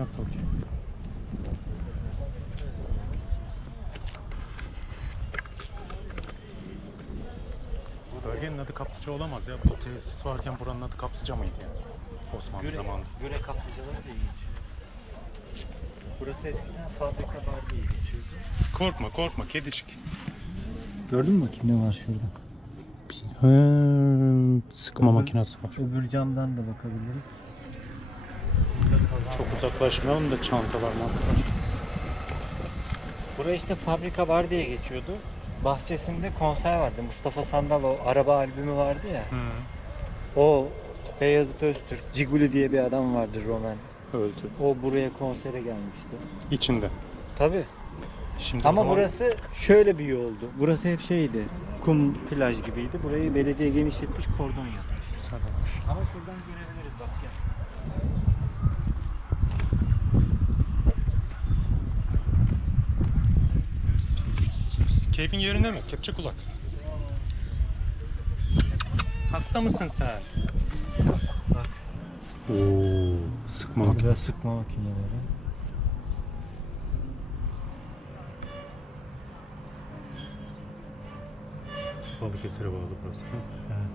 nasıl bölgenin adı Kaplıca olamaz ya. Bu tesis varken buranın adı Kaplıca mıydı ya? Osmanlı Göre, zamanında. göre kaplıcaları da iyi geçiyor. Burası eskiden fabrika bar diye geçiyordu. Korkma korkma kedicik. Gördün mü bakayım ne var şurada? sıkma Öbür- makinesi var. Öbür camdan da bakabiliriz. Çok uzaklaşmayalım da çantalar mantılar. Burası işte fabrika bar diye geçiyordu. Bahçesinde konser vardı. Mustafa Sandal o araba albümü vardı ya. Hı. O Beyazıt Öztürk, Ciguli diye bir adam vardı Roman. Öldü. O buraya konsere gelmişti. İçinde. Tabi. Şimdi Ama zaman- burası şöyle bir yoldu. Burası hep şeydi. Kum plaj gibiydi. Burayı belediye genişletmiş kordon yapmış. Ama şuradan görebiliriz bak gel. Keyfin yerinde mi? Kepçe kulak. Hasta mısın sen? Bak. Oo, sıkma makinesi. Burada sıkma makineleri. Balıkesir'e bağlı burası. Evet.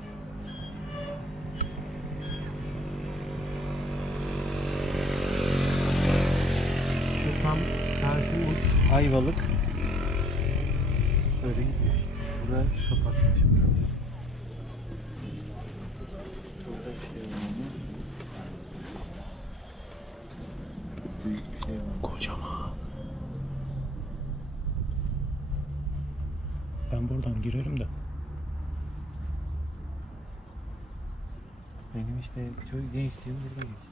Şu tam Ayvalık. Böyle gidiyor işte. Bura kapatmış. Burada bir şey var mı? Büyük bir şey var. Kocaman. Ben buradan girerim de. Benim işte çocuk gençliğim burada geçti.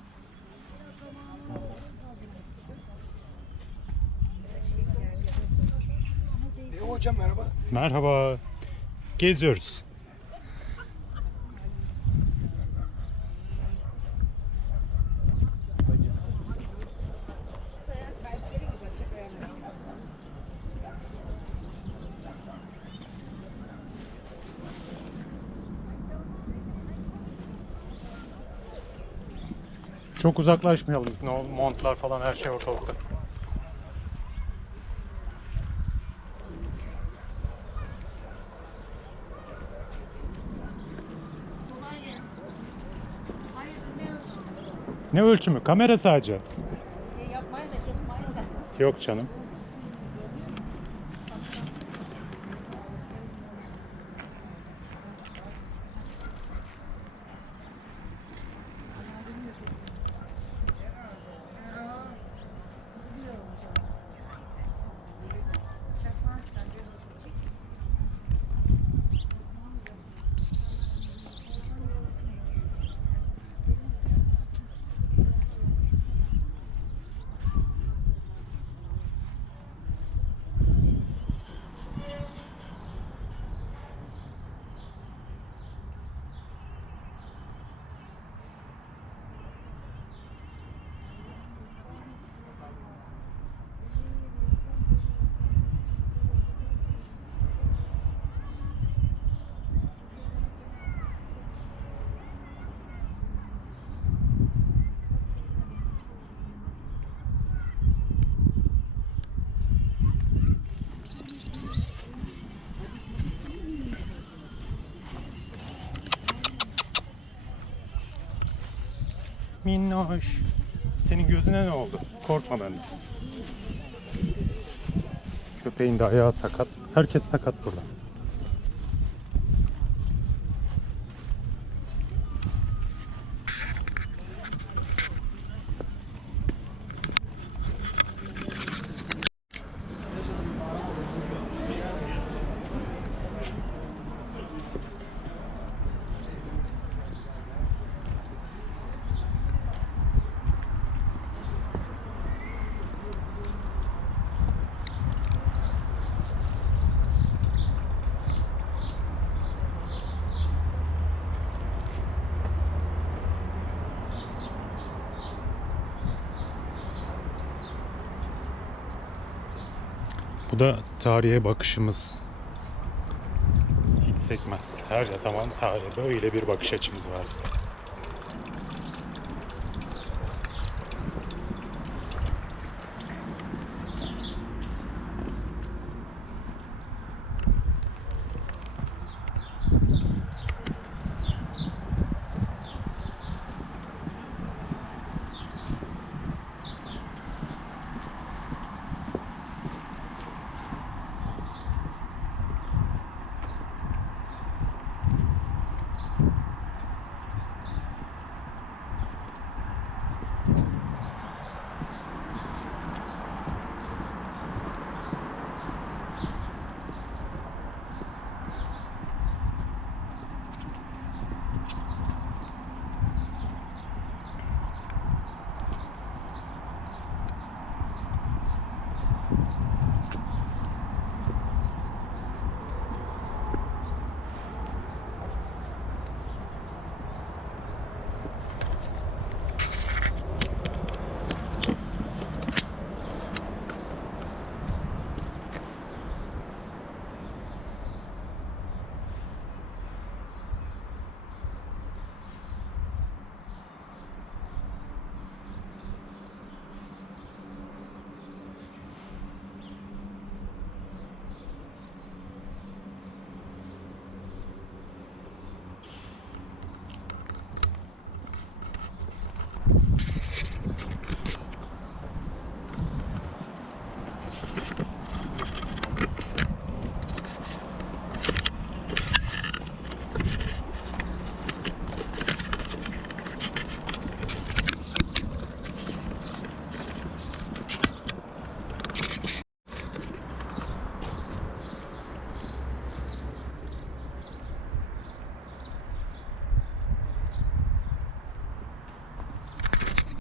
Hocam merhaba. Merhaba. Geziyoruz. Çok uzaklaşmayalım. No, montlar falan her şey ortalıkta. Ne ölçümü? Kamera sadece. Şey yapmayın da yıkmayın da. Yok canım. Minnoş. Senin gözüne ne oldu? Korkma benden. Köpeğin de ayağı sakat. Herkes sakat burada. Bu da tarihe bakışımız. Hiç sekmez. Her zaman tarihe böyle bir bakış açımız var bizim.